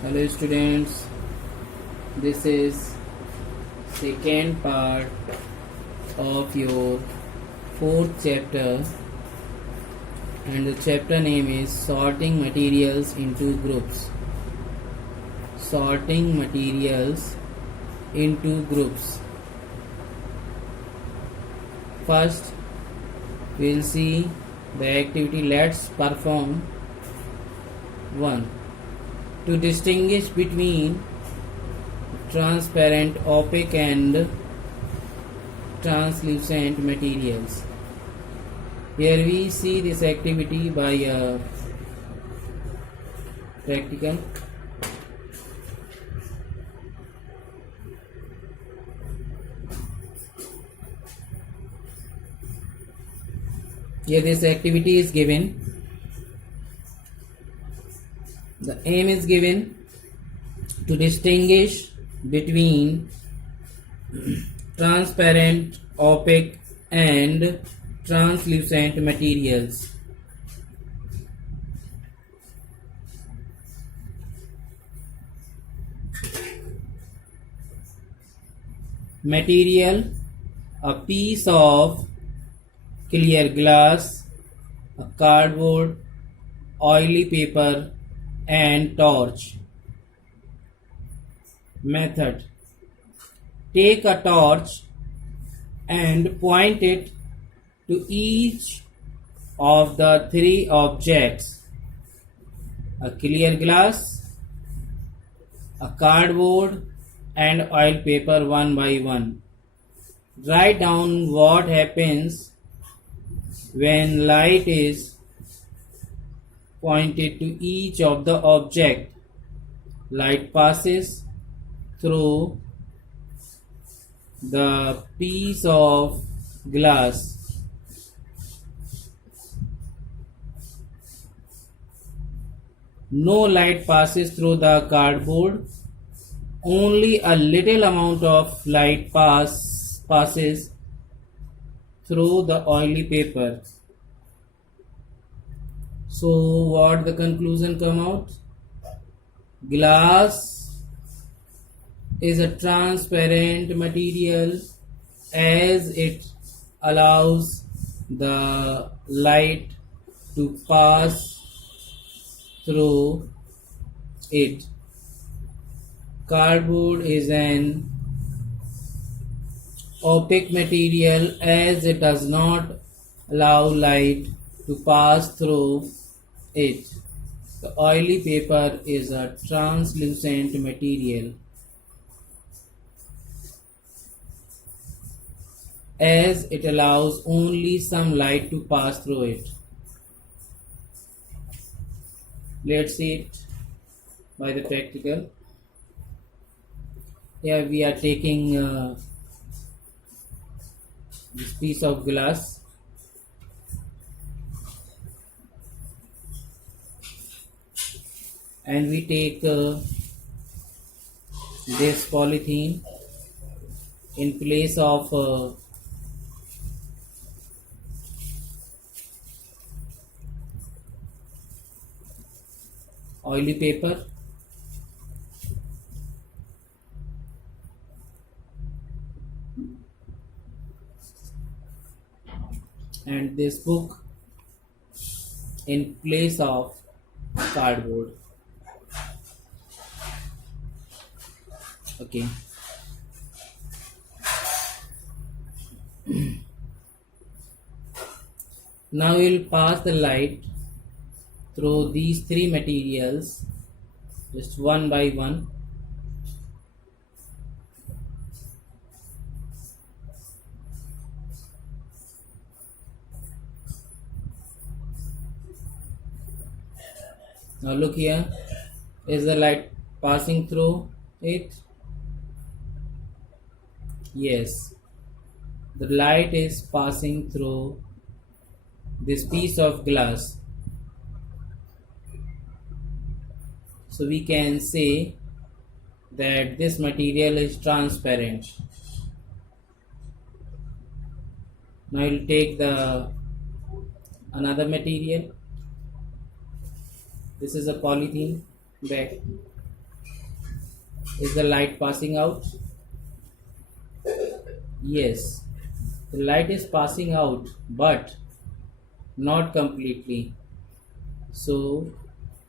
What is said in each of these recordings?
Hello students, this is second part of your fourth chapter and the chapter name is sorting materials into groups. Sorting materials into groups. First we will see the activity. Let's perform 1. To distinguish between transparent, opaque and translucent materials. Here we see this activity by a practical. Here this activity is given. The aim is given to distinguish between transparent, opaque and translucent materials. Material: a piece of clear glass, a cardboard, oily paper and torch. Method: take a torch and point it to each of the three objects: a clear glass, a cardboard and oil paper, one by one. Write down what happens when light is pointed to each of the object. Light passes through the piece of glass. No light passes through the cardboard. Only a little amount of light passes through the oily paper. So what the conclusion come out? Glass is a transparent material as it allows the light to pass through it. Cardboard is an opaque material as it does not allow light to pass through it. The oily paper is a translucent material as it allows only some light to pass through it. Let's see it by the practical. Here we are taking this piece of glass and we take this polythene in place of oily paper. And this book in place of cardboard. Okay. Now we will pass the light through these three materials just one by one. Now look here, is the light passing through it? Yes, the light is passing through this piece of glass. So we can say that this material is transparent. Now I will take the another material. This is a polythene bag. Is the light passing out? Yes, the light is passing out, but not completely. So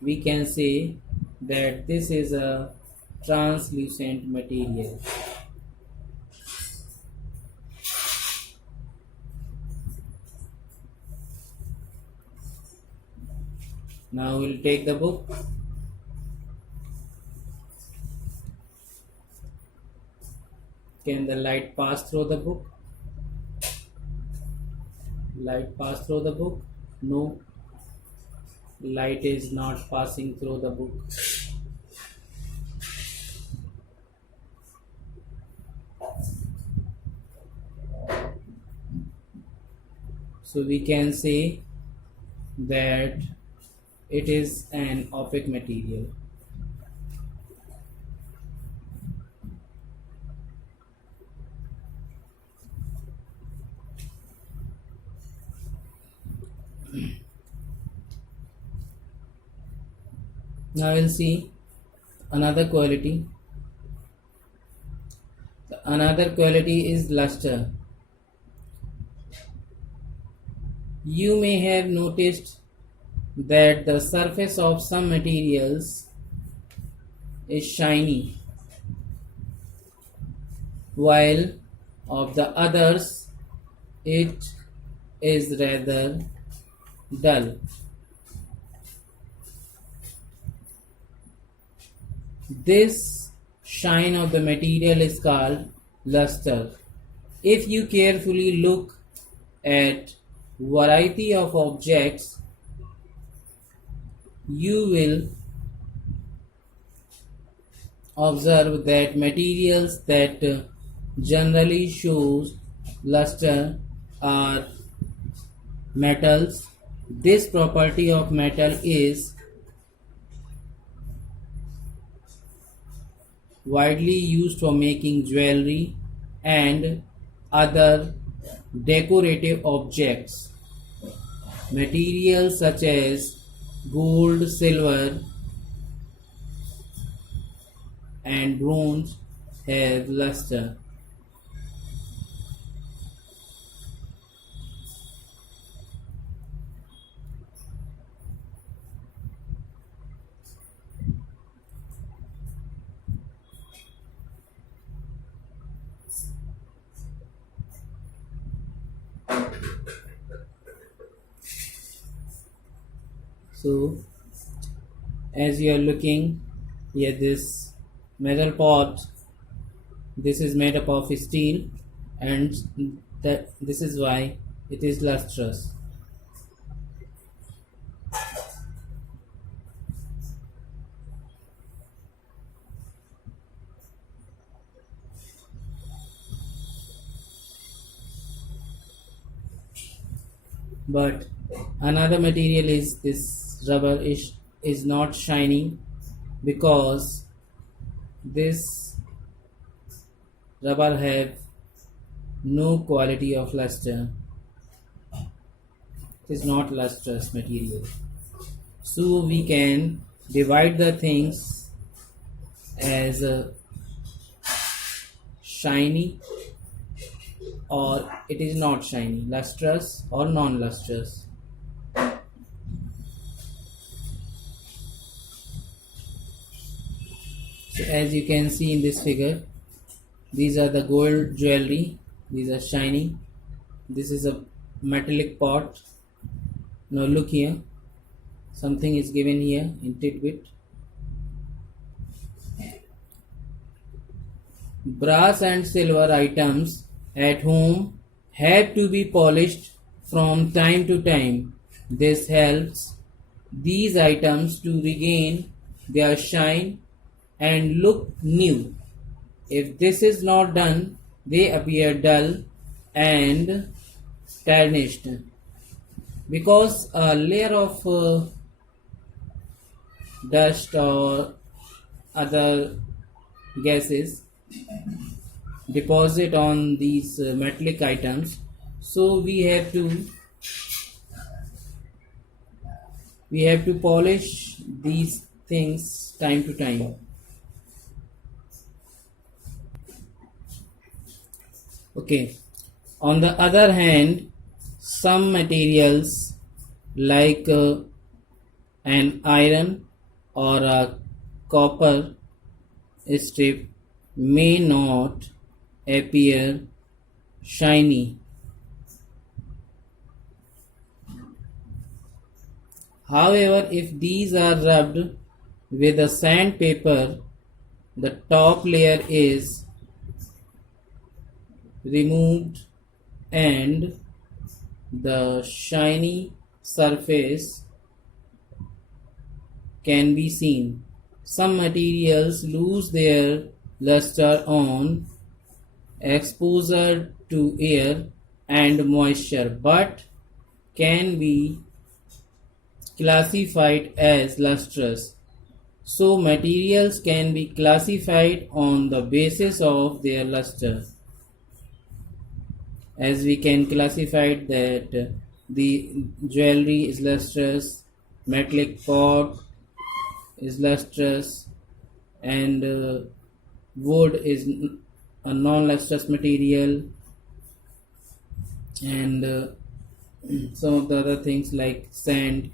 we can say that this is a translucent material. Now we'll take the book. Can the light pass through the book? Light pass through the book? No, light is not passing through the book. So we can say that it is an opaque material. Now we'll see another quality. Another quality is luster. You may have noticed that the surface of some materials is shiny, while of the others it is rather dull. This shine of the material is called luster. If you carefully look at variety of objects, you will observe that materials that generally shows luster are metals. This property of metal is widely used for making jewelry and other decorative objects. Materials such as gold, silver, and bronze have luster. So, as you are looking here, this metal pot, this is made up of steel, and this is why it is lustrous. But another material is this rubber is not shiny because this rubber have no quality of luster. It is not lustrous material. So we can divide the things as shiny or it is not shiny, lustrous or non-lustrous. So as you can see in this figure, these are the gold jewelry, these are shiny. This is a metallic pot. Now look here, something is given here in tidbit. Brass and silver items at home have to be polished from time to time. This helps these items to regain their shine and look new. If this is not done, they appear dull and tarnished because a layer of dust or other gases deposit on these metallic items. So we have to polish these things time to time. Okay. On the other hand, some materials like an iron or a copper strip may not appear shiny. However, if these are rubbed with a sandpaper, the top layer is removed and the shiny surface can be seen. Some materials lose their luster on exposure to air and moisture but can be classified as lustrous. So materials can be classified on the basis of their luster. As we can classify that the jewelry is lustrous, metallic pot is lustrous, and wood is a non-lustrous material, and some of the other things like sand.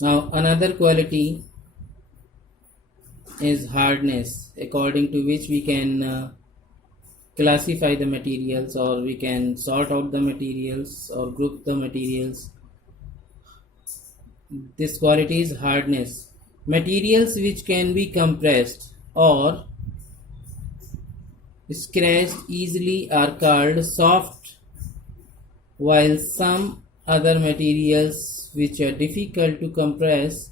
Now another quality is hardness, according to which we can classify the materials, or we can sort out the materials or group the materials. This quality is hardness. Materials which can be compressed or scratched easily are called soft, while some other materials which are difficult to compress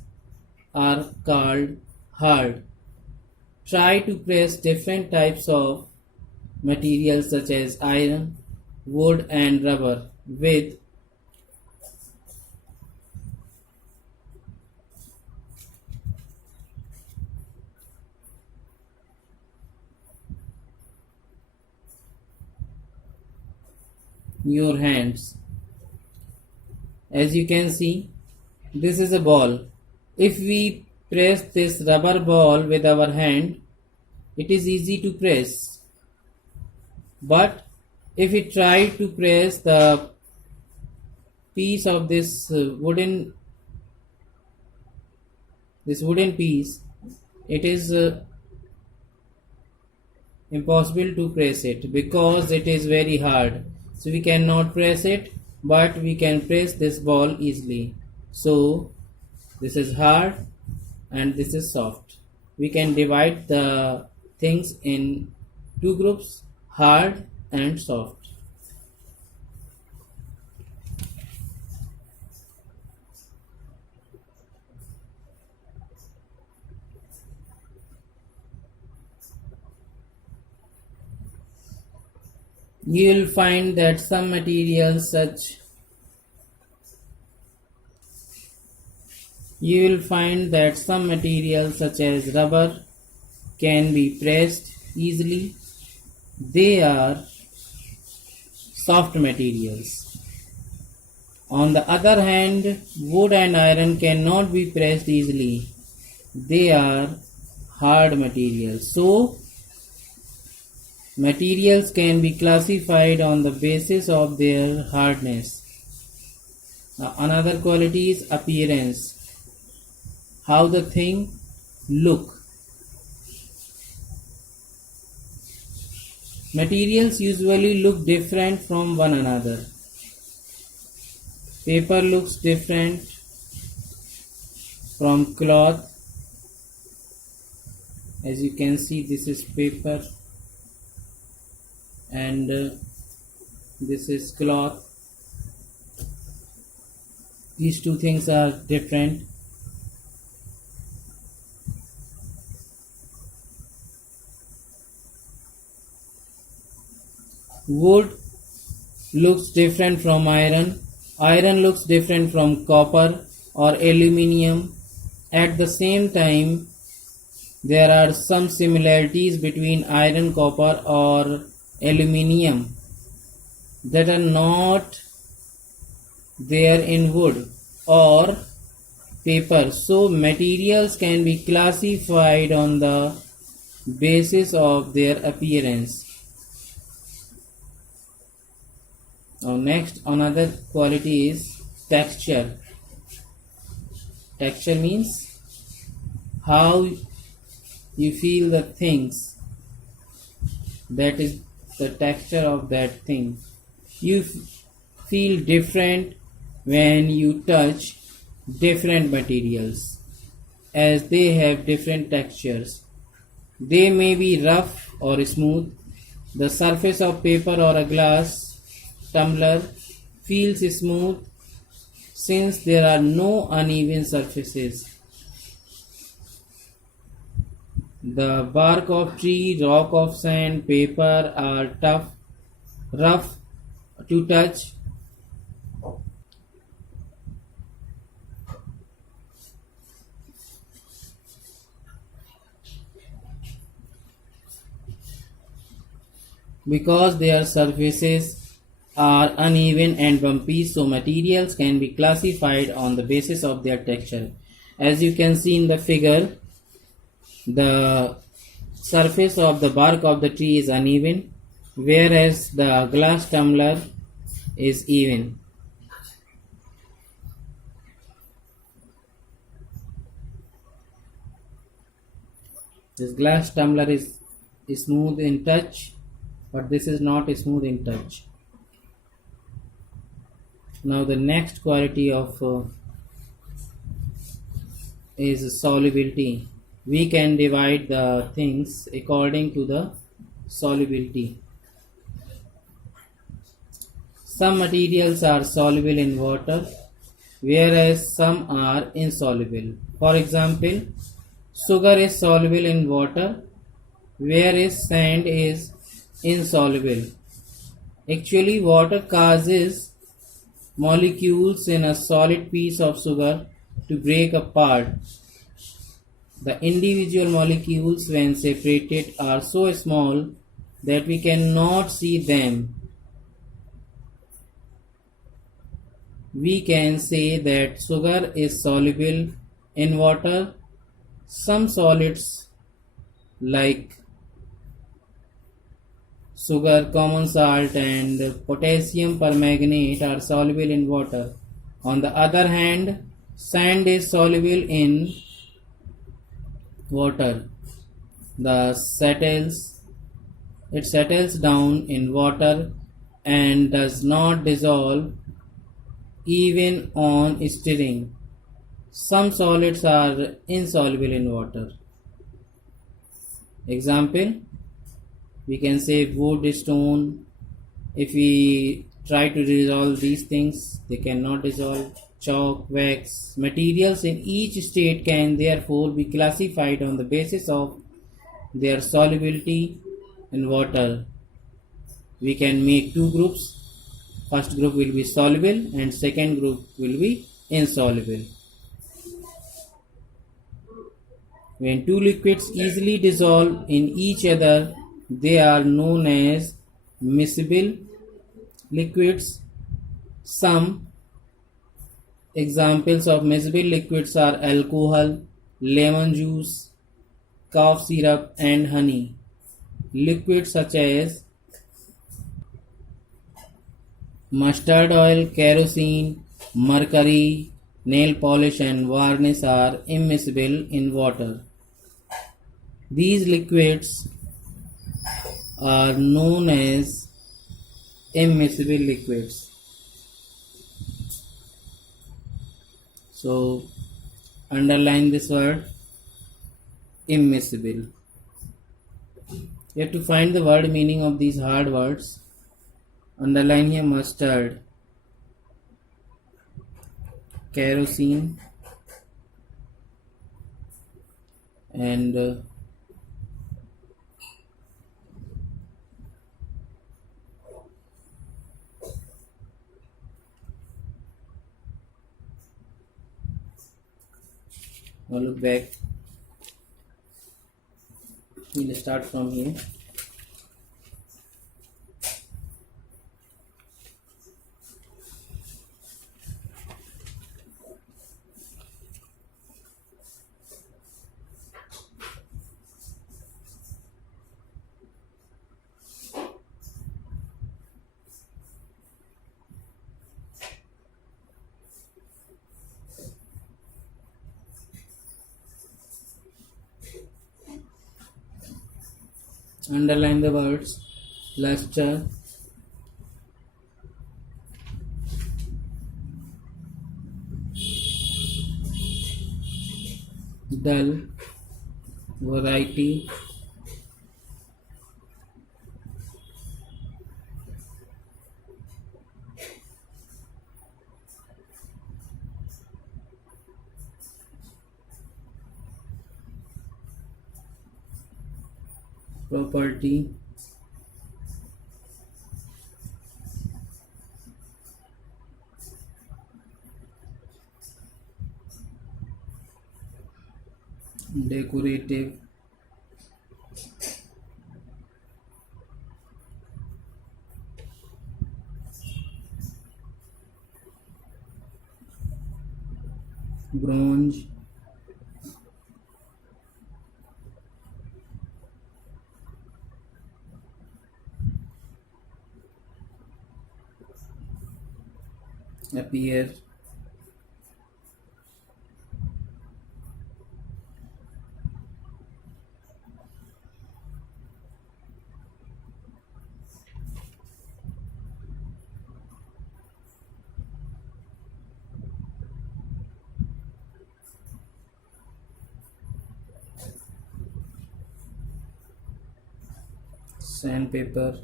are called hard. Try to press different types of materials such as iron, wood and rubber with your hands. As you can see, this is a ball. If we press this rubber ball with our hand, it is easy to press. But if we try to press the piece of this wooden piece, it is impossible to press it because it is very hard. So we cannot press it, but we can press this ball easily. So this is hard and this is soft. We can divide the things in two groups, hard and soft. You will find that some materials such as rubber can be pressed easily. They are soft materials. On the other hand, wood and iron cannot be pressed easily. They are hard materials. So materials can be classified on the basis of their hardness. Now, another quality is appearance. How the thing look. Materials usually look different from one another. Paper looks different from cloth. As you can see, this is paper and this is cloth. These two things are different. Wood looks different from iron. Iron looks different from copper or aluminium. At the same time, there are some similarities between iron, copper or aluminium that are not there in wood, or paper. So materials can be classified on the basis of their appearance. Now next, another quality is texture. Texture means how you feel the things. That is the texture of that thing. You feel different when you touch different materials, as they have different textures. They may be rough or smooth. The surface of paper or a glass tumbler feels smooth since there are no uneven surfaces. The bark of tree, rock of sand, paper are tough, rough to touch. Because their surfaces are uneven and bumpy, so materials can be classified on the basis of their texture. As you can see in the figure, the surface of the bark of the tree is uneven, whereas the glass tumbler is even. This glass tumbler is smooth in touch, but this is not smooth in touch. Now the next quality of is solubility. We can divide the things according to the solubility. Some materials are soluble in water, whereas some are insoluble. For example, sugar is soluble in water, whereas sand is insoluble. Actually, water causes molecules in a solid piece of sugar to break apart. The individual molecules, when separated, are so small that we cannot see them. We can say that sugar is soluble in water. Some solids like sugar, common salt, and potassium permanganate are soluble in water. On the other hand, sand is soluble in water. It settles down in water and does not dissolve even on stirring. Some solids are insoluble in water. Example, we can say wood, stone. If we try to dissolve these things, they cannot dissolve. Chalk, wax. Materials in each state can therefore be classified on the basis of their solubility in water. We can make two groups. First group will be soluble and second group will be insoluble. When two liquids easily dissolve in each other, they are known as miscible liquids. Some examples of miscible liquids are alcohol, lemon juice, cough syrup, and honey. Liquids such as mustard oil, kerosene, mercury, nail polish, and varnish are immiscible in water. These liquids are known as immiscible liquids. So, underline this word immiscible. You have to find the word meaning of these hard words. Underline here mustard, kerosene, and now look back. We'll start from here. Underline the words luster, dull, variety, property, decorative, bronze, appear, sandpaper,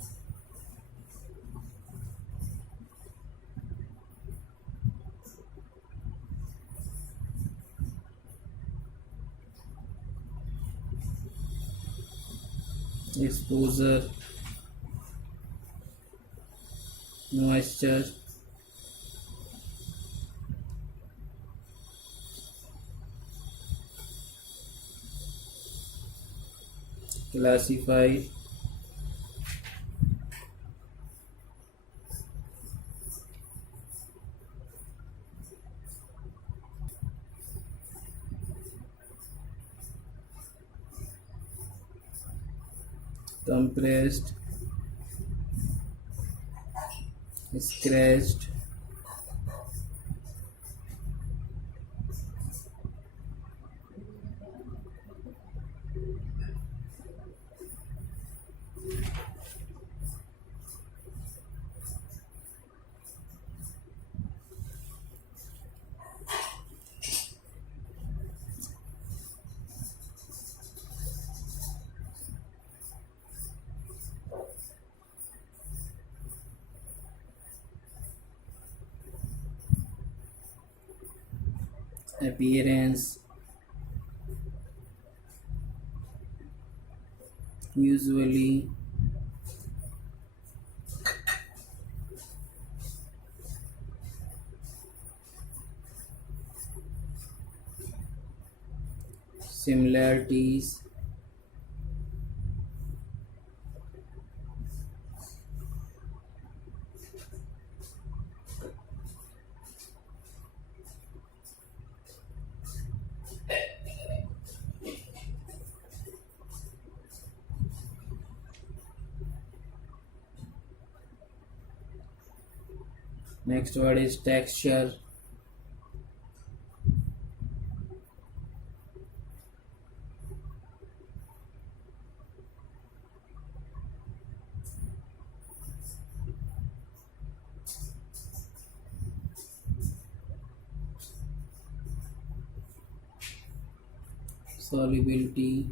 exposure, moisture, classify, compressed, scratched, appearance, usually, similarities, next word is texture, solubility,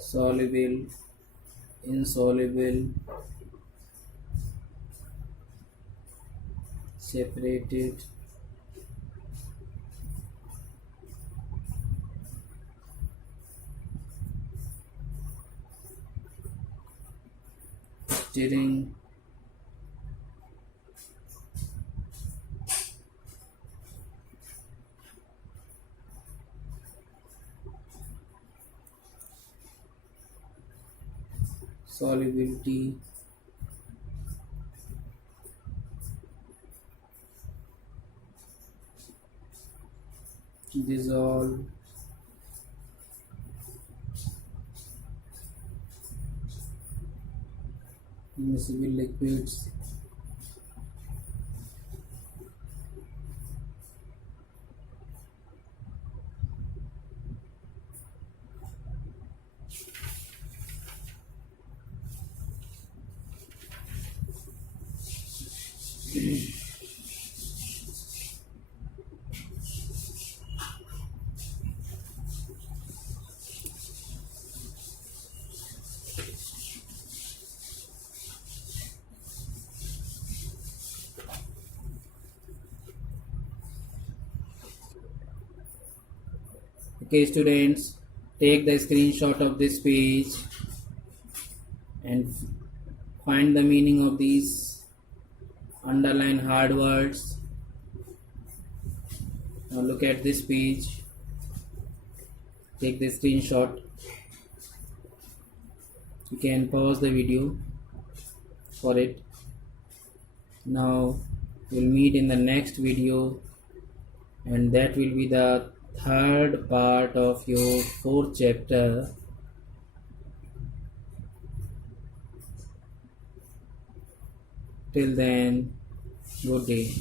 soluble, insoluble, separated, stirring, solubility, dissolve, miscible liquids, Okay, students, take the screenshot of this page and find the meaning of these underline hard words. Now look at this page, take the screenshot. You can pause the video for it. Now we'll meet in the next video, and that will be the third part of your fourth chapter. Till then, good day.